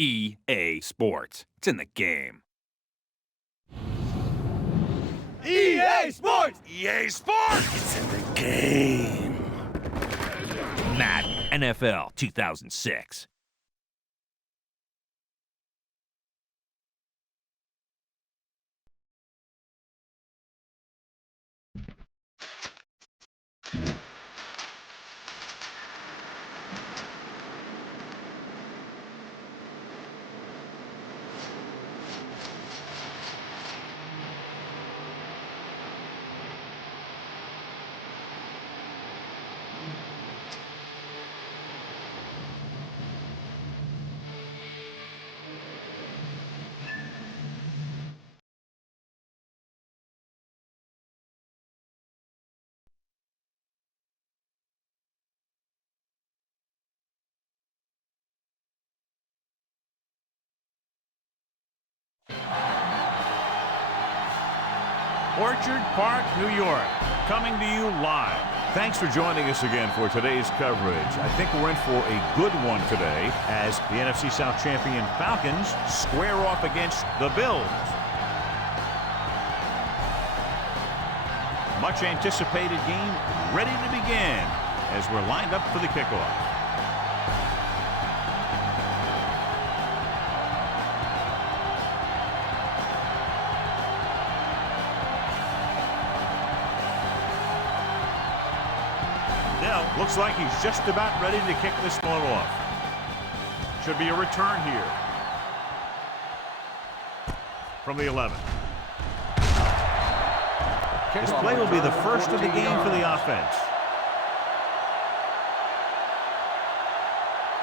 EA Sports. It's in the game. EA Sports! EA Sports! It's in the game. Madden NFL 2006. Orchard Park, New York, coming to you live. Thanks for joining us again for today's coverage. I think we're in for a good one today as the NFC South champion Falcons square off against the Bills. Much anticipated game ready to begin as we're lined up for the kickoff. Looks like he's just about ready to kick this one off. Should be a return here. From the 11. This play will be the first of the game for the offense.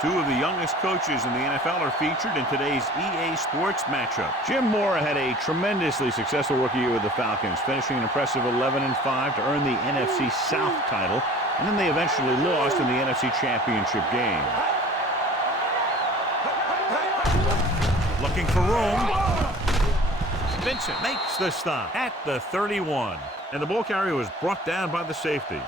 Two of the youngest coaches in the NFL are featured in today's EA Sports matchup. Jim Mora had a tremendously successful rookie year with the Falcons, finishing an impressive 11-5 to earn the NFC South title. And then they eventually lost in the NFC Championship game. Looking for room. Vincent makes the stop at the 31. And the ball carrier was brought down by the safety.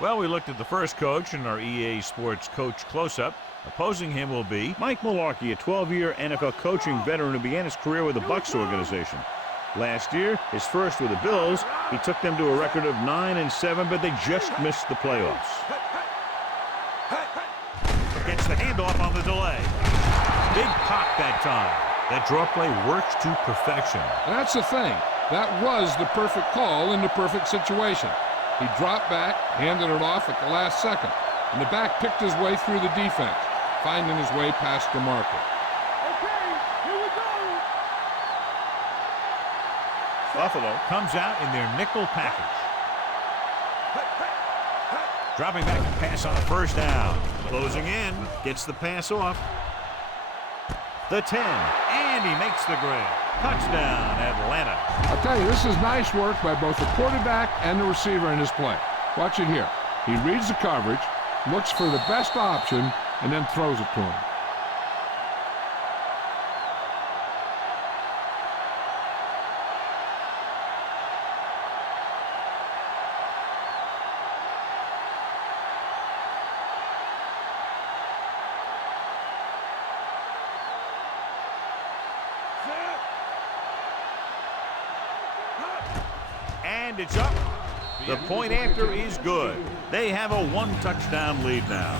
Well, we looked at the first coach in our EA Sports coach close-up. Opposing him will be Mike Mularkey, a 12-year NFL coaching veteran who began his career with the Bucs organization. Last year, his first with the Bills, he took them to a record of 9-7, but they just missed the playoffs. Gets the handoff on the delay. Big pop that time. That draw play works to perfection. That's the thing. That was the perfect call in the perfect situation. He dropped back, handed it off at the last second, and the back picked his way through the defense, finding his way past the marker. Buffalo comes out in their nickel package. Dropping back to pass on a first down. Closing in, gets the pass off. The 10, and he makes the grab. Touchdown, Atlanta. I'll tell you, this is nice work by both the quarterback and the receiver in this play. Watch it here. He reads the coverage, looks for the best option, and then throws it to him. And it's up. The point after is good. They have a one-touchdown lead now.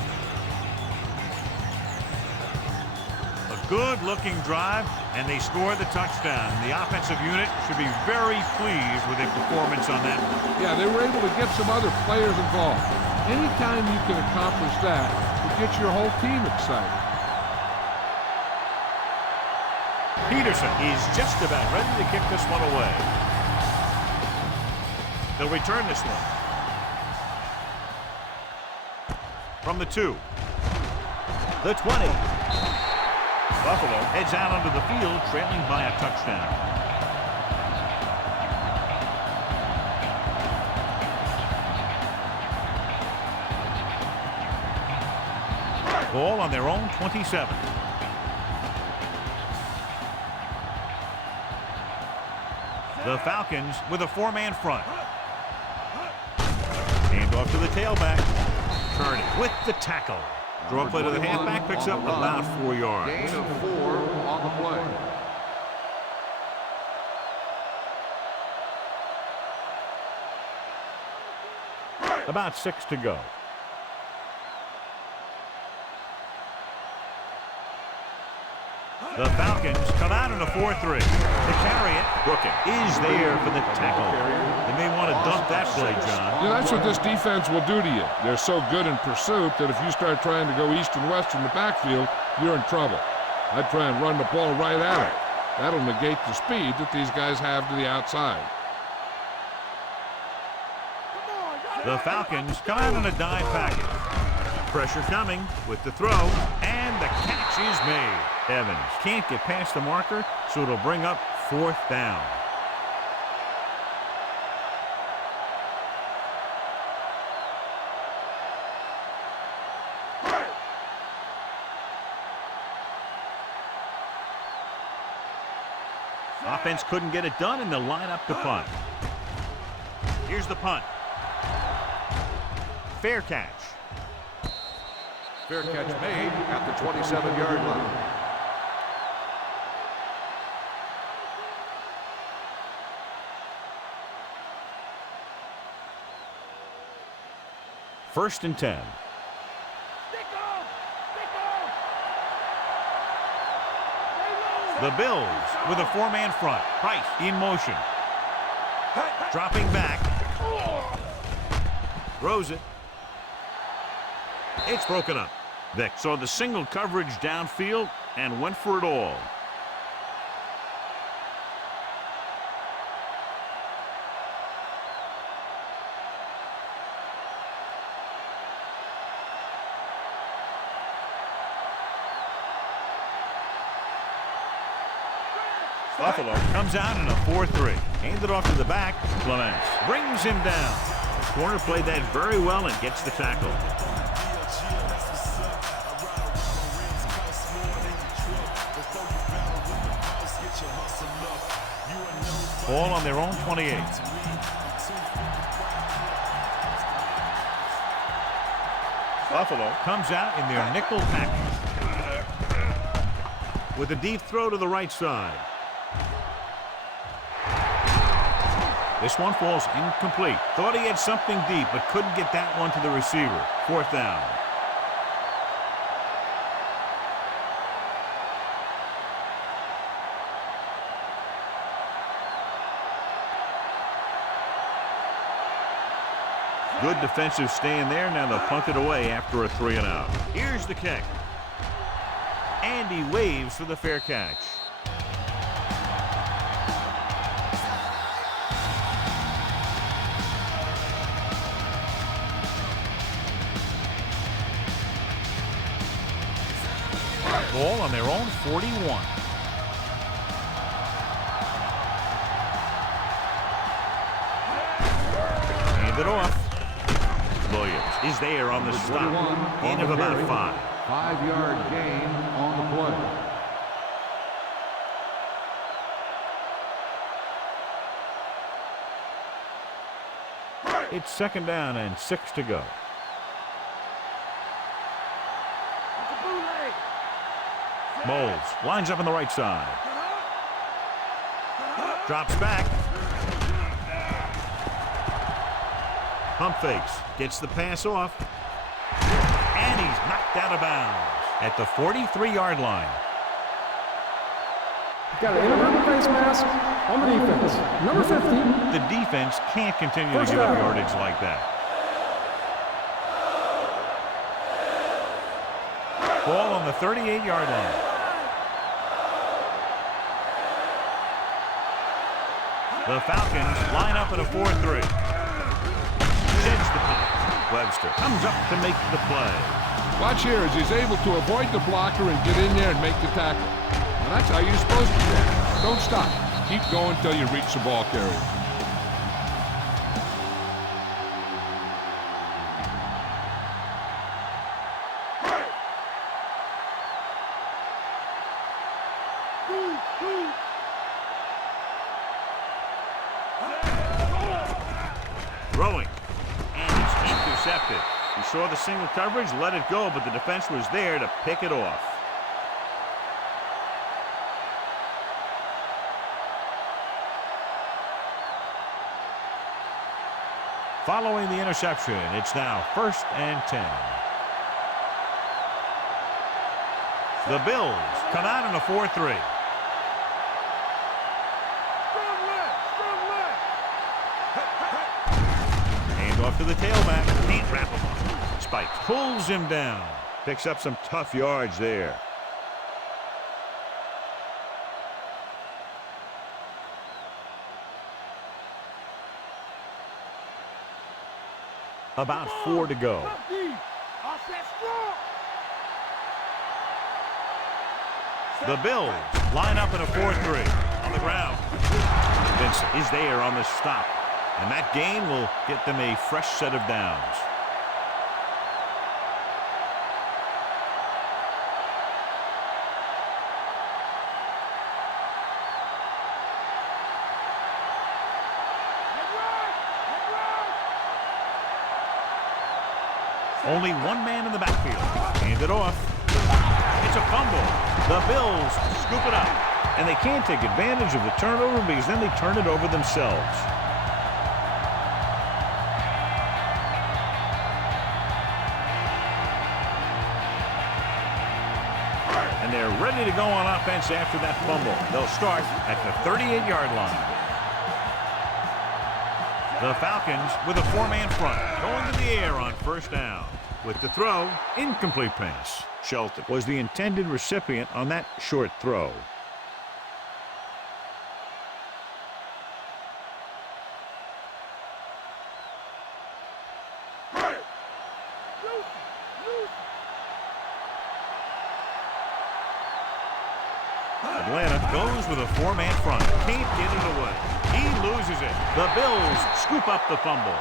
A good-looking drive, and they score the touchdown. The offensive unit should be very pleased with their performance on that one. Yeah, they were able to get some other players involved. Anytime you can accomplish that, it gets your whole team excited. Peterson is just about ready to kick this one away. They'll return this one. From the 2. The 20. Buffalo heads out onto the field, trailing by a touchdown. Ball on their own 27. The Falcons with a 4-man front. Hand off to the tailback. Turner with the tackle. Draw play to the halfback, picks up about 4 yards. Gain of 4 on the play. About 6 to go. The Falcons come out in a 4-3. To carry it, Brooking is there for the tackle. They may want to dump that play, John. Yeah, that's what this defense will do to you. They're so good in pursuit that if you start trying to go east and west in the backfield, you're in trouble. I'd try and run the ball right at it. That'll negate the speed that these guys have to the outside. The Falcons come out in a dime package. Pressure coming with the throw, and the catch is made. Evans can't get past the marker, so it'll bring up 4th down. Offense couldn't get it done, and they'll line up to punt. Here's the punt. Fair catch. Fair catch made at the 27-yard line. First and 10. The Bills with a 4-man front. Price in motion. Dropping back. Throws it. It's broken up. Vick saw the single coverage downfield and went for it all. Buffalo comes out in a 4-3. Handed off to the back. Clements brings him down. The corner played that very well and gets the tackle. Ball on their own 28. Buffalo comes out in their nickel package with a deep throw to the right side. This one falls incomplete. Thought he had something deep, but couldn't get that one to the receiver. 4th down. Good defensive stand there. Now they'll punt it away after a 3-and-out. Here's the kick. And he waves for the fair catch. Ball on their own 41. Hand it off. Williams is there on the stop. Gain of about 5. 5-yard gain on the play. It's 2nd down and 6 to go. Moles lines up on the right side. Drops back. Pump fakes. Gets the pass off. And he's knocked out of bounds at the 43-yard line. Got an inverted face mask on the defense. Number 50. The defense can't continue to give up yardage like that. Ball on the 38-yard line. The Falcons line up in a 4-3. Sheds the punt. Webster comes up to make the play. Watch here as he's able to avoid the blocker and get in there and make the tackle. And that's how you're supposed to do it. Don't stop. Keep going until you reach the ball carrier. Throwing. And he's intercepted. He saw the single coverage, let it go, but the defense was there to pick it off. Following the interception, it's now 1st and 10. The Bills come out in a 4-3. Hand off to the tailback. Can't wrap him up. Spike pulls him down. Picks up some tough yards there. About 4 to go. The Bills line up in a 4-3 on the ground. Vincent is there on the stop. And that gain will get them a fresh set of downs. Only one man in the backfield. Hand it off. It's a fumble. The Bills scoop it up. And they can't take advantage of the turnover because then they turn it over themselves. And they're ready to go on offense after that fumble. They'll start at the 38-yard line. The Falcons with a 4-man front, going to the air on 1st down. With the throw, incomplete pass. Shelton was the intended recipient on that short throw. Atlanta goes with a 4-man front. Can't get it away. He loses it. The Bills scoop up the fumble.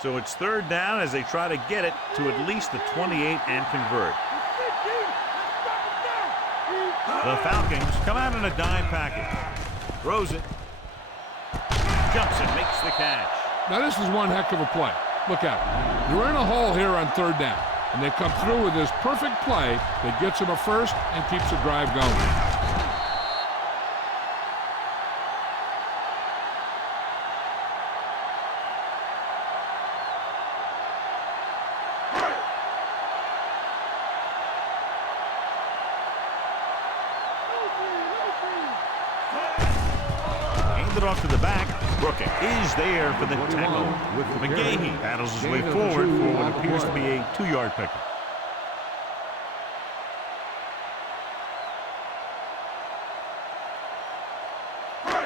So it's 3rd down as they try to get it to at least the 28 and convert. The Falcons come out in a dime package. Throws it. Jumps and makes the catch. Now this is one heck of a play. Look at it. You're in a hole here on 3rd down, and they come through with this perfect play that gets them a first and keeps the drive going. It off to the back. Brookett is there for the tackle. McGahee battles his way forward for what appears to be a 2-yard pickup.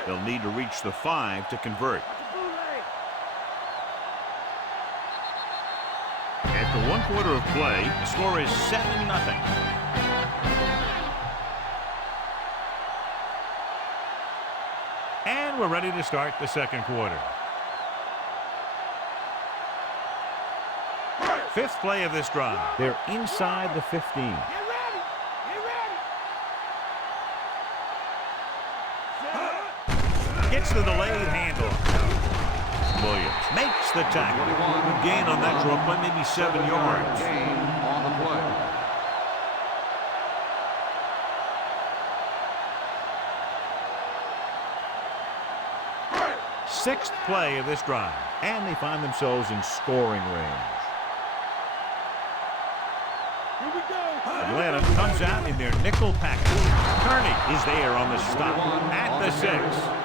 They'll need to reach the 5 to convert. After 1 quarter of play, the score is 7-0. And we're ready to start the 2nd quarter. 5th play of this drive. They're inside the 15. Get ready! Gets the delayed handoff. Williams makes the tackle. Good gain on that draw play, maybe 7 yards. Gain on the play. 6th play of this drive, and they find themselves in scoring range. Here we go! Atlanta comes out in their nickel package. Kearney is there on the stop at the 6.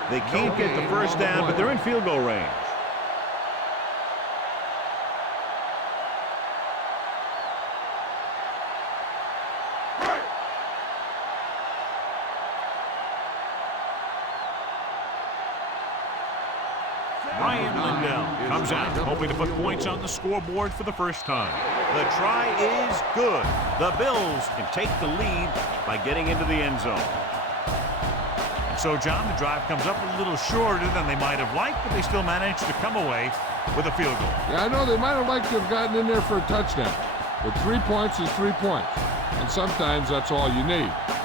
They can't get the first down, but they're in field goal range. Ryan Lindell comes out, hoping to put points on the scoreboard for the first time. The try is good. The Bills can take the lead by getting into the end zone. And so, John, the drive comes up a little shorter than they might have liked, but they still managed to come away with a field goal. Yeah, I know they might have liked to have gotten in there for a touchdown, but 3 points is 3 points. And sometimes that's all you need.